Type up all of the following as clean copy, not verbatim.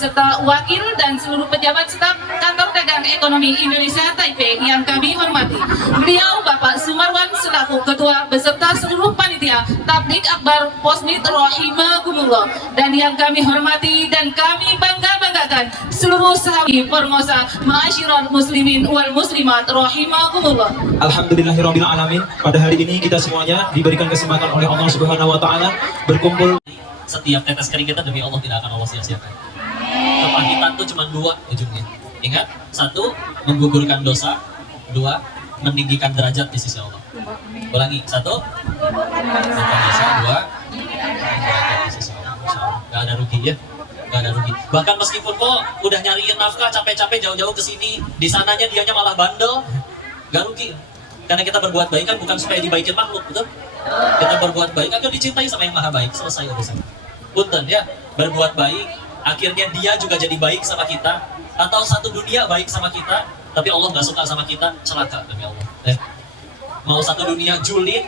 beserta wakil dan seluruh pejabat staf Kantor Dagang Ekonomi Indonesia Taipei yang kami hormati. Beliau Bapak Sumarwan selaku Ketua beserta seluruh panitia Tablik Akbar Posnit Rahimahumullah, dan yang kami hormati dan kami banggakan seluruh sahabat Formosa Ma'asyiral Muslimin wal Muslimat Rahimahumullah. Alhamdulillahirabbil alamin. Pada hari ini kita semuanya diberikan kesempatan oleh Allah Subhanahu wa taala berkumpul. Setiap tetes kering kita demi Allah tidak akan Allah sia-siakan. Kebangkitan itu cuma dua ujungnya. Ingat, satu, menggugurkan dosa. Dua, meninggikan derajat di sisi Allah. Ulangi, satu, menggugurkan dosa. Dua, meninggikan derajat di sisi Allah. Gak ada rugi ya, gak ada rugi. Bahkan meskipun kok udah nyariin nafkah, capek-capek jauh-jauh ke sini, di sananya dianya malah bandel, gak rugi. Karena kita berbuat baik kan bukan supaya dibaikin makhluk, betul? Kita berbuat baik agar dicintai sama yang maha baik. Selesai urusan. Punten ya, berbuat baik, akhirnya dia juga jadi baik sama kita, atau satu dunia baik sama kita, tapi Allah nggak suka sama kita, celaka demi Allah. Mau satu dunia julid,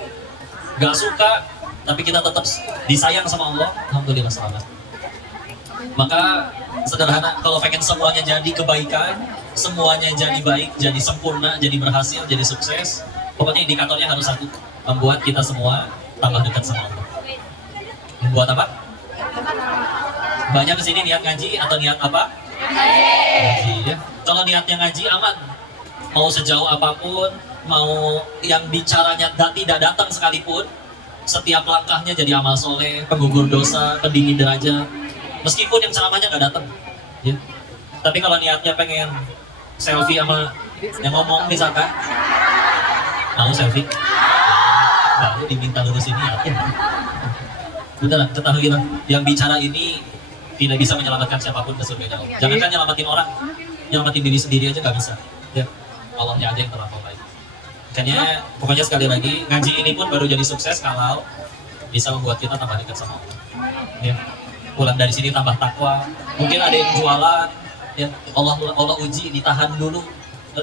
nggak suka, tapi kita tetap disayang sama Allah, alhamdulillah selamat. Maka sederhana, kalau pengen semuanya jadi kebaikan, semuanya jadi baik, jadi sempurna, jadi berhasil, jadi sukses, pokoknya indikatornya harus satu, membuat kita semua tambah dekat sama Allah. Membuat apa? Banyak kesini niat ngaji atau niat apa? Ngaji ya. Kalau niatnya ngaji aman, mau sejauh apapun, mau yang bicaranya tidak datang sekalipun, setiap langkahnya jadi amal soleh, penggugur dosa, pendingin derajat. Meskipun yang ceramahnya nggak datang, ya. Tapi kalau niatnya pengen selfie sama yang ngomong misalkan, mau selfie, baru diminta lurusin niatnya. Beneran, ketahuilah, yang bicara ini tidak bisa menyelamatkan siapapun ke surga Allah. Jangankan nyelamatin orang, nyelamatin diri sendiri aja nggak bisa. Ya, Allahnya aja yang terlampau baik. Makanya, pokoknya sekali lagi, ngaji ini pun baru jadi sukses kalau bisa membuat kita tambah dekat sama Allah. Ya, pulang dari sini tambah takwa. Mungkin ada yang jualan, ya Allah uji, ditahan dulu.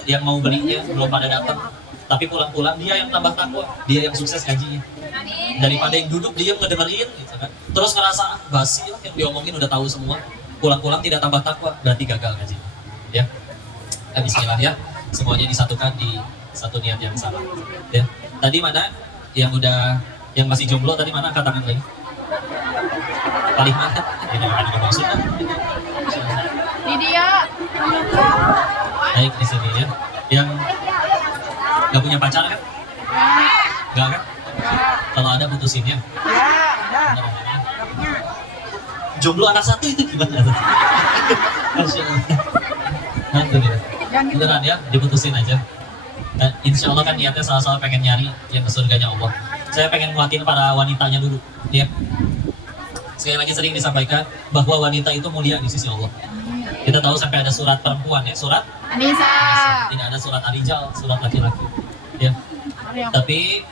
Yang mau belinya belum pada datang. Tapi pulang-pulang dia yang tambah takwa, dia yang sukses ngajinya. Daripada yang duduk diam ngedengerin gitu kan. Terus ngerasa basi lah yang diomongin udah tahu semua. Pulang-pulang tidak tambah takwa, berarti gagal ngaji. Ya. Bismillah ya. Semuanya disatukan di satu niat yang sama. Ya. Tadi mana yang masih jomblo tadi mana angkat tangan lagi? Paling mana? Ini ada maksudnya. Di dia. Baik di sini ya. Yang nggak punya pacar kan? Nggak kan? Kalau ada putusinnya. Jomblo anak satu itu gimana? Masya Allah. Alhamdulillah. Beneran ya, diputusin aja. Dan insya Allah kan niatnya sama-sama pengen nyari yang ke surganya Allah. Saya pengen nguatin para wanitanya dulu. Ya. Sekali lagi sering disampaikan bahwa wanita itu mulia di sisi Allah. Kita tahu sampai ada surat perempuan ya, surat Anissa. Tidak ada surat Ar-Rijal, surat laki-laki. Ya. Tapi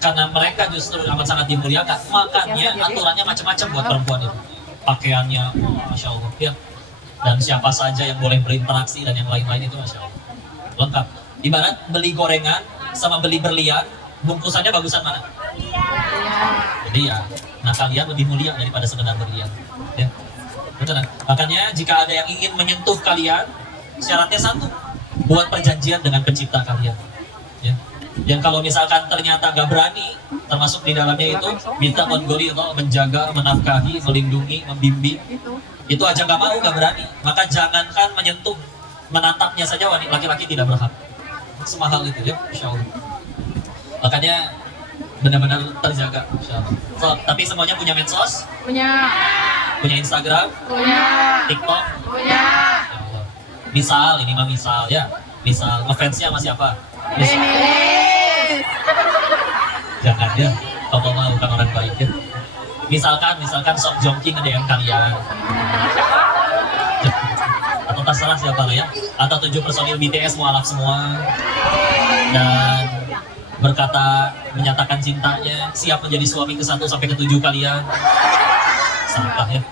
karena mereka justru amat sangat dimuliakan, makanya aturannya macam-macam buat perempuan itu. Pakaiannya, Masya Allah, ya. Dan siapa saja yang boleh berinteraksi dan yang lain-lain itu Masya Allah. Lengkap. Ibarat beli gorengan sama beli berlian, bungkusannya bagusan mana? Berlian. Nah kalian lebih mulia daripada sekedar berlian. Ya. Betul. Makanya jika ada yang ingin menyentuh kalian, syaratnya satu, buat perjanjian dengan pencipta kalian. Ya. Yang kalau misalkan ternyata nggak berani, termasuk di dalamnya itu minta menggoli, menjaga, menafkahi, melindungi, membimbing, itu aja nggak mau, nggak berani, maka jangankan menyentuh, menatapnya saja laki-laki tidak berhak. Semahal itu ya, Insya Allah. Makanya benar-benar terjaga, Insya Allah. So, tapi semuanya punya medsos, Punya. punya Instagram, Punya. TikTok, Punya. Insya Allah. Misal, ini mah misal ya, misal ngefansnya sama siapa? Misal. Jangan ya, kalau mau bukan orang baik ya. Misalkan Song Joong Ki nge-DM kalian, atau terserah siapa lah ya, atau 7 personil BTS mualaf semua, dan menyatakan cintanya, siap menjadi suami ke-1 sampai ke-7 kalian. Sampah ya.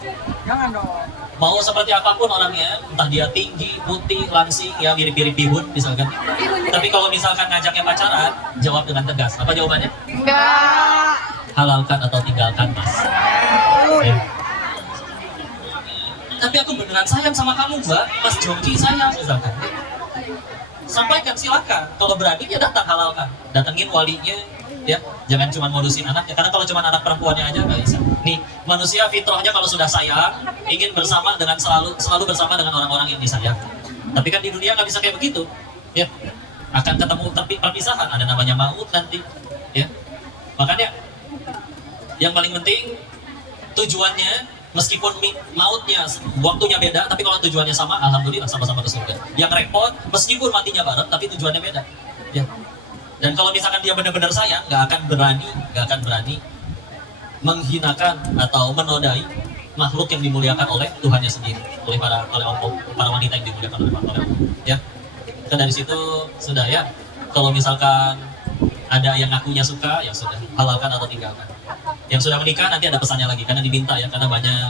Jangan dong. Mau seperti apapun orangnya, entah dia tinggi, putih, langsing, ya mirip-mirip bihun misalkan. Tapi kalau misalkan ngajaknya pacaran, jawab dengan tegas. Apa jawabannya? Enggak. Halalkan atau tinggalkan, Mas. Ya. tapi aku beneran sayang sama kamu mbak, Mas Jongki sayang misalkan. Sampaikan, silakan. Kalau berani ya datang, halalkan. Datengin walinya, ya. Jangan cuma modusin anaknya, karena kalau cuma anak perempuannya aja nggak bisa. Nih, manusia fitrahnya kalau sudah sayang, ingin bersama dengan selalu bersama dengan orang-orang yang disayang. Tapi kan di dunia nggak bisa kayak begitu, ya. Akan ketemu perpisahan, ada namanya maut nanti, ya. Makanya yang paling penting tujuannya. Meskipun mautnya, waktunya beda, tapi kalau tujuannya sama, alhamdulillah sama-sama ke surga. Yang repot, meskipun matinya bareng, tapi tujuannya beda. Ya. Dan kalau misalkan dia benar-benar sayang, nggak akan berani menghinakan atau menodai makhluk yang dimuliakan oleh Tuhannya sendiri, oleh para wanita yang dimuliakan oleh Allah. Ya. Dan dari situ sudah ya. Kalau misalkan ada yang ngakunya suka, ya sudah, halalkan atau tinggalkan. Yang sudah menikah nanti ada pesannya lagi karena diminta ya, karena banyak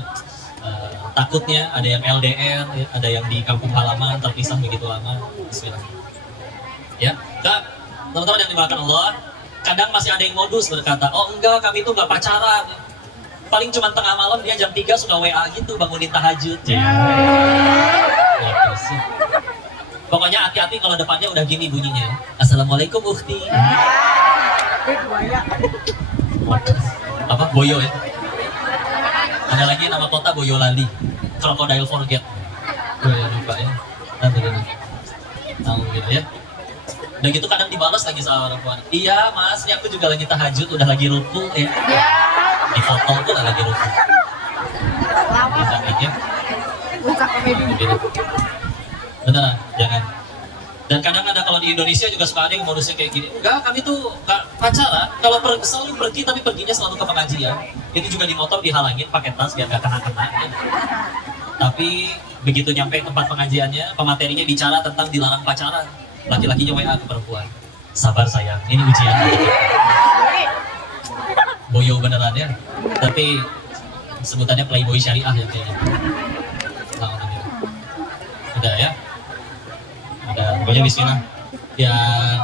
takutnya ada yang LDR, ya, ada yang di kampung halaman terpisah begitu lama. Bismillah. Ya, nah, teman-teman yang dimuliakan Allah, kadang masih ada yang modus berkata, oh enggak, kami itu enggak pacaran. Paling cuma tengah malam dia jam 3 suka WA gitu, bangunin tahajud. Ya. Pokoknya hati-hati kalau depannya udah gini bunyinya. Assalamualaikum Ukhti. Apa Boyo ya, ada lagi nama kota Boyolali, Crocodile Forget, gue lupa ya, nanti tahu gitu ya. Udah gitu kadang dibalas lagi sama perempuan, iya mas, ini aku juga lagi tahajud, udah lagi ruku ya, di foto tuh udah lagi ruku, ya. Buka komedi. Beneran, jangan. Dan kadang ada kalau di Indonesia juga suka ada yang modusnya kayak gini. Enggak, kami tuh gak pacaran. Kalau selalu pergi tapi perginya selalu ke pengajian. Itu juga di motor dihalangin pakai tas biar gak kena-kena. Ya. Tapi begitu nyampe tempat pengajiannya, pematerinya bicara tentang dilarang pacaran. Laki-lakinya WA ke perempuan. Sabar sayang, ini ujian. Boyo beneran ya. Tapi sebutannya playboy syariah ya kayaknya. Nah, udah ya. Pokoknya bismillah yang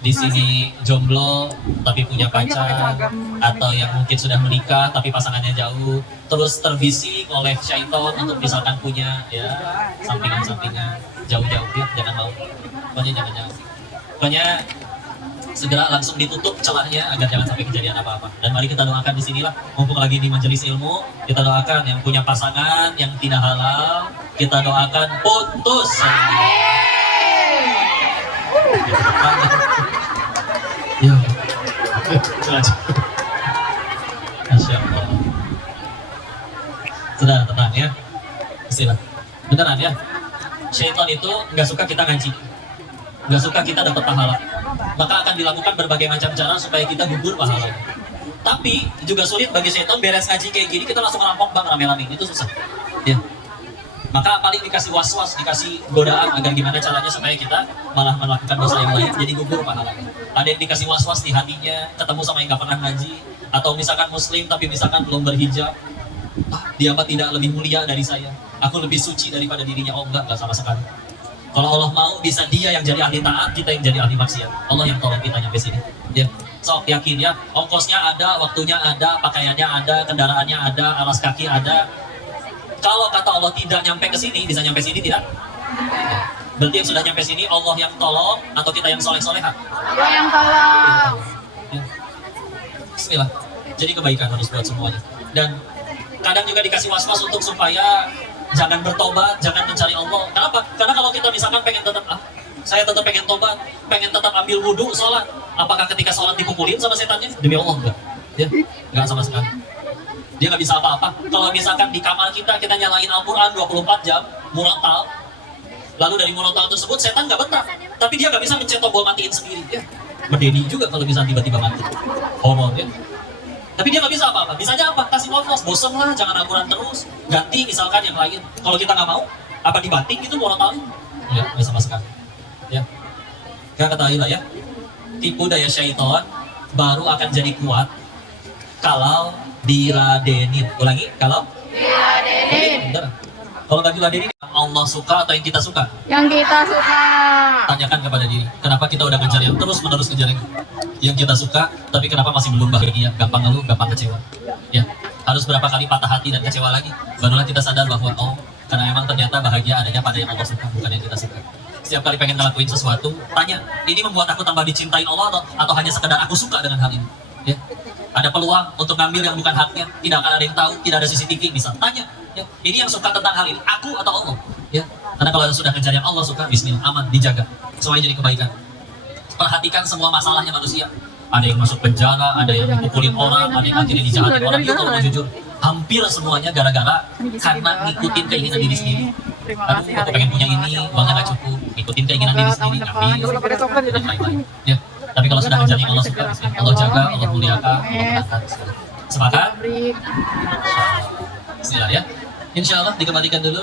di sini jomblo tapi punya pacar, atau yang mungkin sudah menikah tapi pasangannya jauh, terus terbisik oleh syaitan untuk misalkan punya ya sampingan-sampingan jauh-jauh, ya jangan mau. Pokoknya segera langsung ditutup celahnya agar jangan sampai kejadian apa-apa. Dan mari kita doakan di sinilah, mumpung lagi di majelis ilmu, kita doakan yang punya pasangan yang tidak halal, kita doakan putus. Ya, Masya Allah. Sudah tenang ya, istilah beneran ya. Syaitan itu nggak suka kita ngaji, nggak suka kita dapat pahala, maka akan dilakukan berbagai macam cara supaya kita gugur pahalanya. Tapi juga sulit bagi syaitan beres ngaji kayak gini kita langsung rampok bang rame-rame, itu susah. Ya. Maka paling dikasih was-was, dikasih godaan agar gimana caranya supaya kita malah melakukan dosa yang lain jadi gugur pahalanya. Ada yang dikasih was-was di hatinya, ketemu sama yang gak pernah ngaji, atau misalkan muslim tapi misalkan belum berhijab, dia mah tidak lebih mulia dari saya, aku lebih suci daripada dirinya. Oh enggak sama sekali. Kalau Allah mau bisa dia yang jadi ahli taat, kita yang jadi ahli maksiat. Allah yang tolong kita nyampe sini. Ya, sok yakin ya, ongkosnya ada, waktunya ada, pakaiannya ada, kendaraannya ada, alas kaki ada. Kalau kata Allah tidak nyampe ke sini, bisa nyampe sini tidak? Berarti yang sudah nyampe sini Allah yang tolong atau kita yang soleh-soleha? Allah yang tolong. Ya. Bismillah. Jadi kebaikan harus buat semuanya. Dan kadang juga dikasih was-was untuk supaya jangan bertobat, jangan mencari Allah. Kenapa? Karena kalau kita misalkan pengen tetap saya tetap pengen tobat, pengen tetap ambil wudhu, sholat. Apakah ketika sholat dipukulin sama setannya? Demi Allah enggak. Ya, enggak sama sekali. Dia nggak bisa apa-apa. Kalau misalkan di kamar kita nyalain Al-Quran 24 jam, murotal, lalu dari murotal tersebut setan nggak betah, tapi dia nggak bisa mencet tombol matiin sendiri. Ya. Berdedi juga kalau bisa tiba-tiba mati. Horor ya. Tapi dia nggak bisa apa-apa. Bisanya apa? Kasih was-was, bosen lah, jangan Al-Quran terus. Ganti misalkan yang lain. Kalau kita nggak mau, apa dibanting itu murotalnya? Ya, nggak sama sekali. Ya. Gak ketahui lah ya. Tipu daya syaitan baru akan jadi kuat kalau diladenin. Ulangi, kalau diladenin. Bener. Kalau nggak diladenin, Allah suka atau yang kita suka? Yang kita suka. Tanyakan kepada diri, kenapa kita udah ngejar yang terus-menerus ngejar yang kita suka, tapi kenapa masih belum bahagia, gampang ngeluh, gampang kecewa. Ya, harus berapa kali patah hati dan kecewa lagi, barulah kita sadar bahwa oh, karena memang ternyata bahagia adanya pada yang Allah suka, bukan yang kita suka. Setiap kali pengen ngelakuin sesuatu, tanya, ini membuat aku tambah dicintain Allah atau hanya sekedar aku suka dengan hal ini? Ya. Ada peluang untuk ngambil yang bukan haknya, tidak akan ada yang tahu, tidak ada CCTV, bisa tanya. Ya. Ini yang suka tentang hal ini, aku atau Allah? Ya. Karena kalau sudah kejar yang Allah suka, bismillah, aman, dijaga. Semuanya jadi kebaikan. Perhatikan semua masalahnya manusia. Ada yang masuk penjara, ada yang dipukulin orang, ada yang akhirnya dijahatin orang. Itu kalau mau jujur, hampir semuanya gara-gara karena ngikutin keinginan diri sendiri. Aduh, aku pengen punya ini, uangnya nggak cukup. Ngikutin keinginan diri sendiri, ngambil, dan lain-lain. Ya. Tapi kalau sudah kejar yang Allah suka, Allah jaga, Allah muliakan, Allah menangkan. Sepakat? Bismillah ya. Insya Allah dikembalikan dulu.